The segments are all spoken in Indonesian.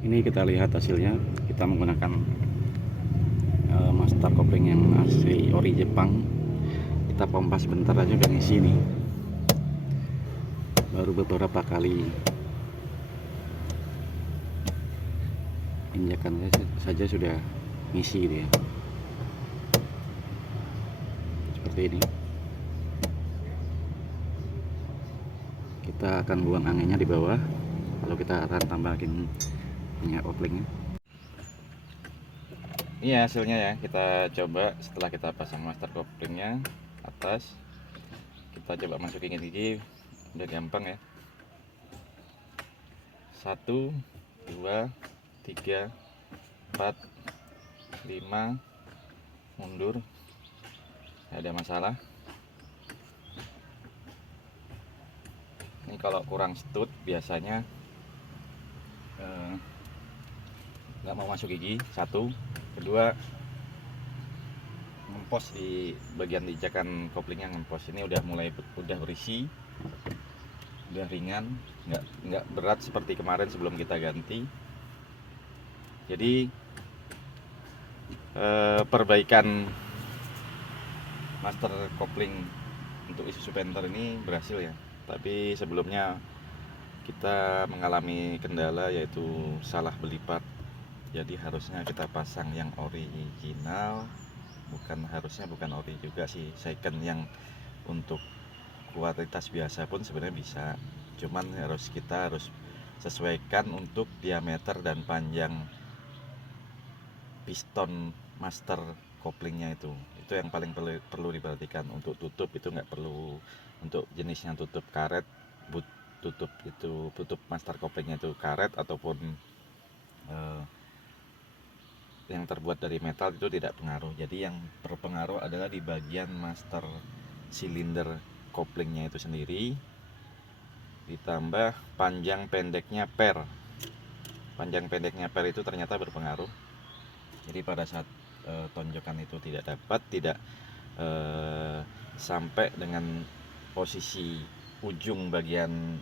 Ini kita lihat hasilnya. Kita menggunakan master kopling yang asli ori Jepang. Kita pompa sebentar aja udah ngisi nih. Baru beberapa kali injakan saja sudah ngisi dia. Seperti ini. Kita akan buang anginnya di bawah. Lalu kita akan tambahin minyak koplingnya. Ini hasilnya ya, kita coba setelah kita pasang master koplingnya atas, kita coba masukin gigi, udah gampang ya. 1, 2, 3, 4, 5, mundur, nggak ada masalah. Ini kalau kurang stud biasanya nggak mau masuk gigi. 1, 2, ngempos di bagian injakan koplingnya, ngempos. Ini udah mulai berisi, udah ringan, nggak berat seperti kemarin sebelum kita ganti. Jadi perbaikan master kopling untuk Isuzu Panther ini berhasil ya. Tapi sebelumnya kita mengalami kendala, yaitu salah beli part. Jadi harusnya kita pasang yang original, bukan ori juga sih, second yang untuk kualitas biasa pun sebenarnya bisa. Cuman kita harus sesuaikan untuk diameter dan panjang piston master koplingnya itu yang paling perlu diperhatikan. Untuk tutup itu nggak perlu, untuk jenisnya tutup karet, tutup master koplingnya itu karet ataupun yang terbuat dari metal itu tidak pengaruh. Jadi yang berpengaruh adalah di bagian master silinder koplingnya itu sendiri, ditambah panjang pendeknya per itu ternyata berpengaruh. Jadi pada saat tonjokan itu tidak sampai dengan posisi ujung bagian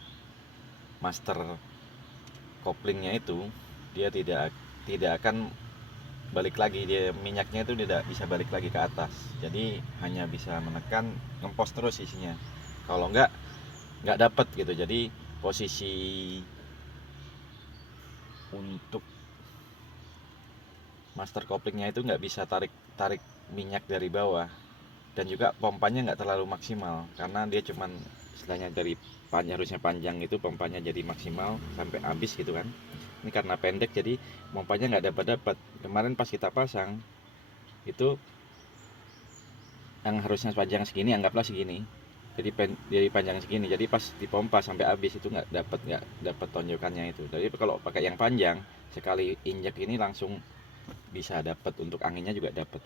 master koplingnya itu, dia tidak akan balik lagi, dia minyaknya itu tidak bisa balik lagi ke atas. Jadi hanya bisa menekan, ngempos terus isinya. Kalau nggak dapat gitu. Jadi posisi untuk master koplingnya itu nggak bisa tarik minyak dari bawah, dan juga pompanya nggak terlalu maksimal karena dia cuman istilahnya dari harusnya panjang itu pompanya jadi maksimal sampai habis gitu kan. Ini karena pendek jadi pompanya nggak dapat. Kemarin pas kita pasang itu yang harusnya panjang segini, anggaplah segini, jadi panjang segini. Jadi pas dipompa sampai habis itu nggak dapat tonjokannya itu. Jadi kalau pakai yang panjang, sekali injek ini langsung bisa dapat, untuk anginnya juga dapat.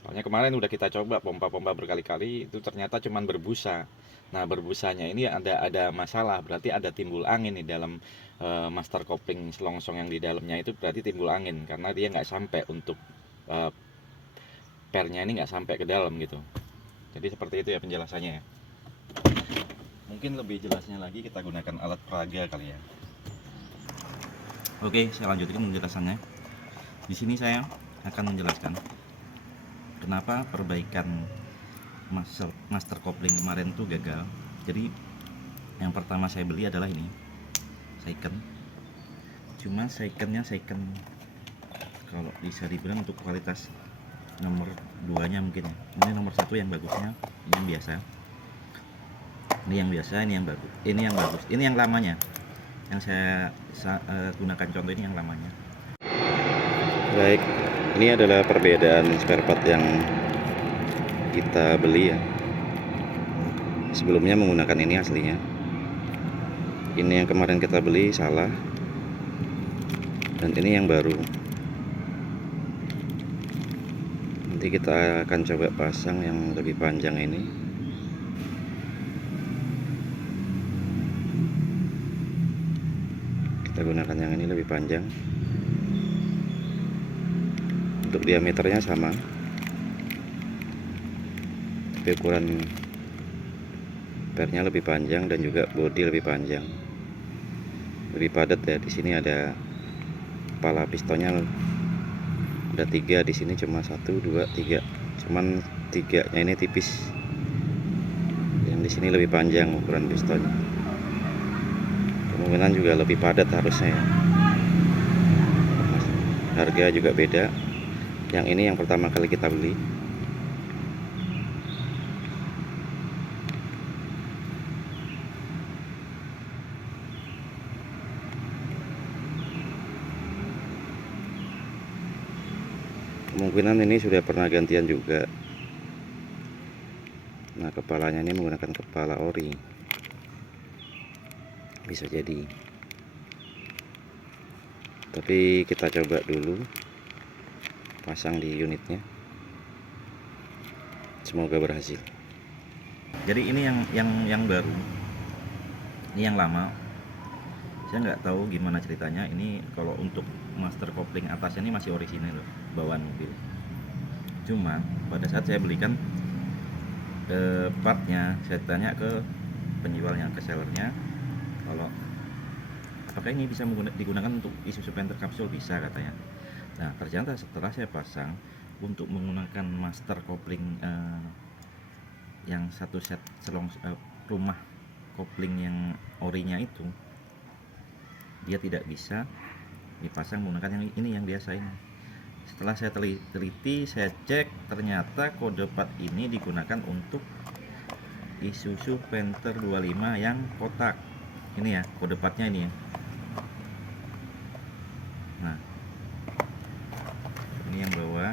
Soalnya kemarin udah kita coba pompa berkali-kali, itu ternyata cuman berbusa. Nah, berbusanya ini ada masalah, berarti ada timbul angin di dalam master kopling selongsong yang di dalamnya itu, berarti timbul angin karena dia nggak sampai untuk pernya ini nggak sampai ke dalam gitu. Jadi seperti itu ya penjelasannya ya. Mungkin lebih jelasnya lagi kita gunakan alat peraga kali ya. Oke, saya lanjutkan penjelasannya. Di sini saya akan menjelaskan kenapa perbaikan master kopling kemarin tuh gagal. Jadi yang pertama saya beli adalah ini second. Cuma secondnya kalau bisa dibilang untuk kualitas nomor 2 nya mungkin ya. Ini nomor 1 yang bagusnya, ini yang biasa. Ini yang biasa, ini yang bagus. Ini yang bagus. Ini yang lamanya. Yang saya gunakan contoh ini yang lamanya. Baik, ini adalah perbedaan spare part yang kita beli ya. Sebelumnya menggunakan ini aslinya. Ini yang kemarin kita beli salah. Dan ini yang baru. Nanti kita akan coba pasang yang lebih panjang ini. Kita gunakan yang ini lebih panjang. Untuk diameternya sama, tapi ukuran pernya lebih panjang dan juga bodi lebih panjang, lebih padat ya. Di sini ada kepala pistonnya ada 3, di sini cuma 1, 2, 3. Cuman 3-nya ini tipis, yang di sini lebih panjang ukuran pistonnya. Kemungkinan juga lebih padat harusnya ya. Harga juga beda. Yang ini yang pertama kali kita beli. Kemungkinan ini sudah pernah gantian juga. Nah, kepalanya ini menggunakan kepala ori, bisa jadi. Tapi kita coba dulu pasang di unitnya, semoga berhasil. Jadi ini yang baru, ini yang lama. Saya nggak tahu gimana ceritanya. Ini kalau untuk master kopling atasnya ini masih orisinil loh, bawaan mobil. Cuma pada saat saya belikan partnya, saya tanya ke penjualnya, ke sellernya, kalau apakah ini bisa digunakan untuk Isuzu Panther kapsul. Bisa katanya. Nah, ternyata setelah saya pasang untuk menggunakan master kopling yang satu set rumah kopling yang orinya itu, dia tidak bisa dipasang menggunakan yang ini, yang biasa ini. Setelah saya teliti, saya cek, ternyata kode part ini digunakan untuk Isuzu Panther 25 yang kotak. Ini ya, kode partnya ini ya. Nah, ini yang bawah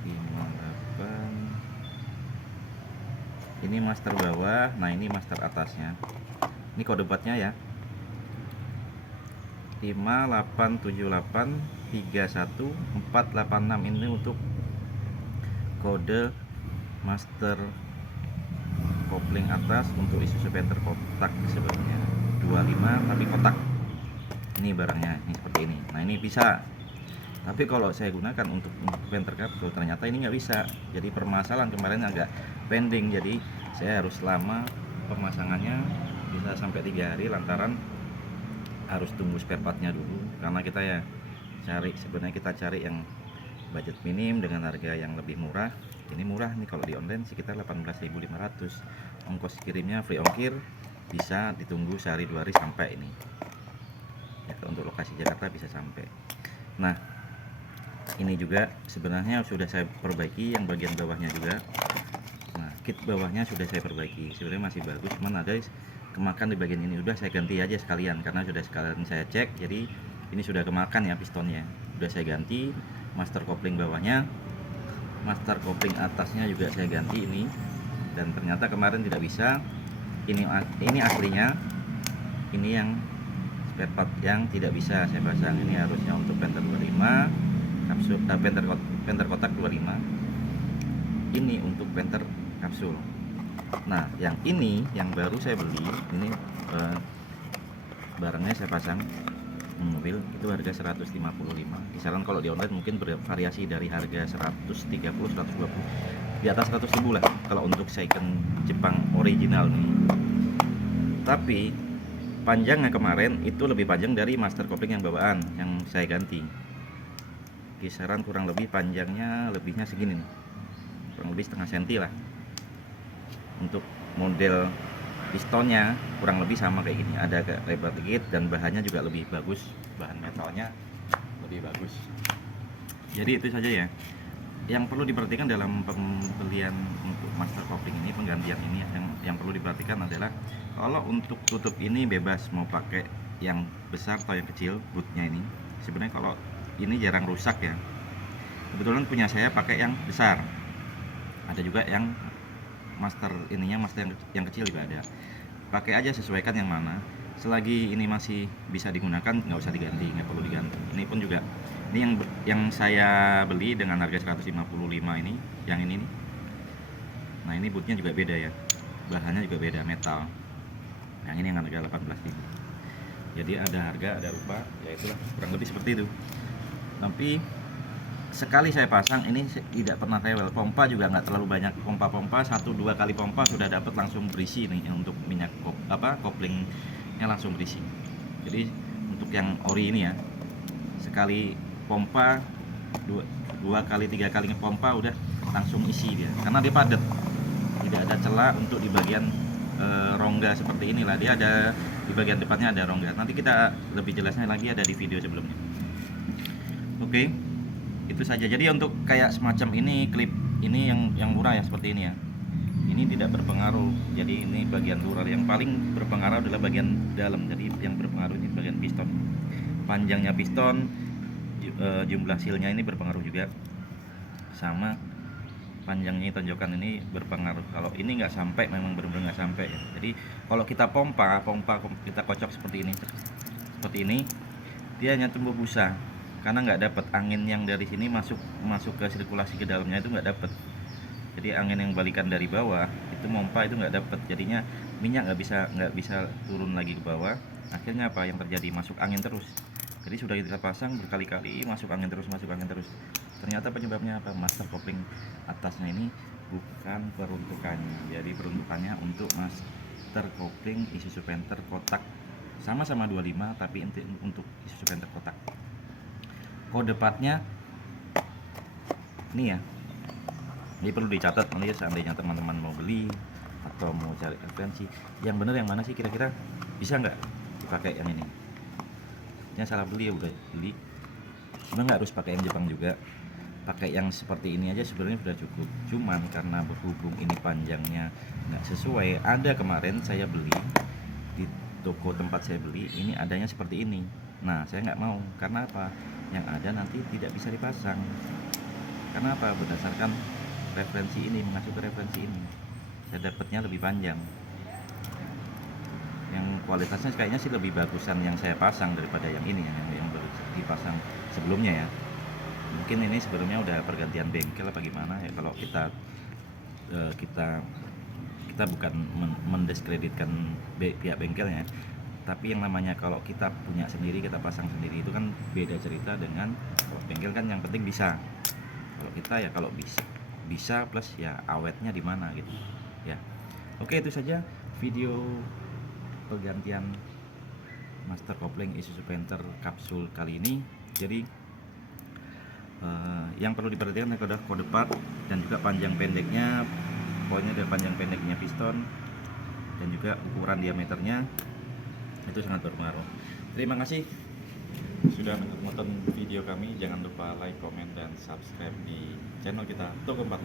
58. Ini master bawah, nah ini master atasnya. Ini kode partnya ya, 587831486. Ini untuk kode master kopling atas untuk Isuzu Panther kotak sebenarnya 25 tapi kotak. Ini barangnya ini seperti ini. Nah, ini bisa. Tapi kalau saya gunakan untuk Panther kapsul, ternyata ini nggak bisa. Jadi permasalahan kemarin agak pending. Jadi saya harus lama pemasangannya, bisa sampai 3 hari lantaran harus tunggu spare partnya dulu. Karena kita ya sebenarnya kita cari yang budget minim dengan harga yang lebih murah. Ini murah nih, kalau di online sekitar 18.500. Ongkos kirimnya free ongkir, bisa ditunggu sehari 2 hari sampai ini ya. Untuk lokasi Jakarta bisa sampai. Nah, ini juga sebenarnya sudah saya perbaiki yang bagian bawahnya juga. Nah, kit bawahnya sudah saya perbaiki, sebenarnya masih bagus, cuman ada kemakan di bagian ini. Udah saya ganti aja sekalian, karena sudah sekalian saya cek. Jadi ini sudah kemakan ya pistonnya, udah saya ganti. Master kopling bawahnya, master kopling atasnya juga saya ganti ini. Dan ternyata kemarin tidak bisa. Ini aslinya, ini yang spare part yang tidak bisa saya pasang. Ini harusnya untuk Panther 25 kapsul, Panther kotak 25. Ini untuk Panther kapsul. Nah, yang ini yang baru saya beli, ini barangnya saya pasang mobil itu harga 155. Kisaran kalau di online mungkin bervariasi dari harga 130, 120, di atas 100.000 lah kalau untuk second Jepang original nih. Tapi panjangnya kemarin itu lebih panjang dari master kopling yang bawaan yang saya ganti. Kisaran kurang lebih panjangnya lebihnya segini nih, kurang lebih setengah senti lah. Untuk model pistonnya kurang lebih sama kayak gini, ada agak lebar dikit dan bahannya juga lebih bagus, bahan metalnya lebih bagus. Jadi itu saja ya yang perlu diperhatikan dalam pembelian untuk master kopling ini, penggantian ini. Yang perlu diperhatikan adalah kalau untuk tutup ini bebas mau pakai yang besar atau yang kecil. Bootnya ini sebenarnya kalau ini jarang rusak ya, kebetulan punya saya pakai yang besar. Ada juga yang master ininya, master yang kecil juga ada. Pakai aja, sesuaikan yang mana. Selagi ini masih bisa digunakan, nggak usah diganti, nggak perlu diganti. Ini pun juga, ini yang saya beli dengan harga 155 ini, yang ini nih. Nah, ini bootnya juga beda ya, bahannya juga beda, metal. Yang ini yang harga 18.000. Jadi ada harga, ada rupa, ya itulah kurang lebih seperti itu. Tapi sekali saya pasang ini tidak pernah rewel. Pompa juga nggak terlalu banyak, pompa 1-2 kali pompa sudah dapat langsung berisi nih. Untuk minyak koplingnya langsung berisi. Jadi untuk yang ori ini ya, sekali pompa dua kali 3 kali ngepompa udah langsung isi dia, karena dia padat, tidak ada celah untuk di bagian rongga seperti inilah. Dia ada di bagian depannya ada rongga, nanti kita lebih jelasnya lagi ada di video sebelumnya. Oke, itu saja. Jadi untuk kayak semacam ini, klip ini yang murah ya, seperti ini ya, ini tidak berpengaruh. Jadi ini bagian luar, yang paling berpengaruh adalah bagian dalam. Jadi yang berpengaruh ini bagian piston, panjangnya piston, jumlah silnya ini berpengaruh juga, sama panjangnya tonjokan ini berpengaruh. Kalau ini nggak sampai, memang benar-benar nggak sampai ya. Jadi kalau kita pompa kita kocok seperti ini, dia hanya tumbuh busa, karena nggak dapat angin yang dari sini masuk ke sirkulasi ke dalamnya, itu nggak dapat. Jadi angin yang balikan dari bawah itu pompa itu nggak dapat, jadinya minyak nggak bisa turun lagi ke bawah. Akhirnya apa yang terjadi? Masuk angin terus. Jadi sudah kita pasang berkali-kali, masuk angin terus. Ternyata penyebabnya apa? Master kopling atasnya ini bukan peruntukannya. Jadi peruntukannya untuk master kopling Isuzu Panther kotak, sama-sama 25, tapi untuk Isuzu Panther kotak. Kode partnya ini ya. Ini perlu dicatat nanti ya, seandainya teman-teman mau beli atau mau cari referensi yang bener yang mana sih kira-kira, bisa nggak dipakai yang ini. Yang salah beli ya udah beli, sebenarnya nggak harus pakai yang Jepang juga, pakai yang seperti ini aja sebenarnya sudah cukup. Cuman karena berhubung ini panjangnya nggak sesuai, ada kemarin saya beli di toko tempat saya beli, ini adanya seperti ini. Nah saya nggak mau, karena apa? Yang ada nanti tidak bisa dipasang. Karena apa? Berdasarkan referensi ini, mengacu ke referensi ini, saya dapatnya lebih panjang. Yang kualitasnya kayaknya sih lebih bagusan yang saya pasang daripada yang ini ya, yang baru dipasang sebelumnya ya. Mungkin ini sebelumnya udah pergantian bengkel apa gimana ya. Kalau kita bukan mendiskreditkan pihak bengkelnya, tapi yang namanya kalau kita punya sendiri, kita pasang sendiri, itu kan beda cerita dengan kalau bengkel kan yang penting bisa. Kalau kita ya kalau bisa plus ya awetnya di mana gitu ya. Oke, itu saja video pergantian master kopling Isuzu Panther kapsul kali ini. Jadi yang perlu diperhatikan adalah kode part dan juga panjang pendeknya. Pokoknya dari panjang pendeknya piston dan juga ukuran diameternya itu sangat berpengaruh. Terima kasih sudah menonton video kami. Jangan lupa like, komen, dan subscribe di channel kita Toko 46.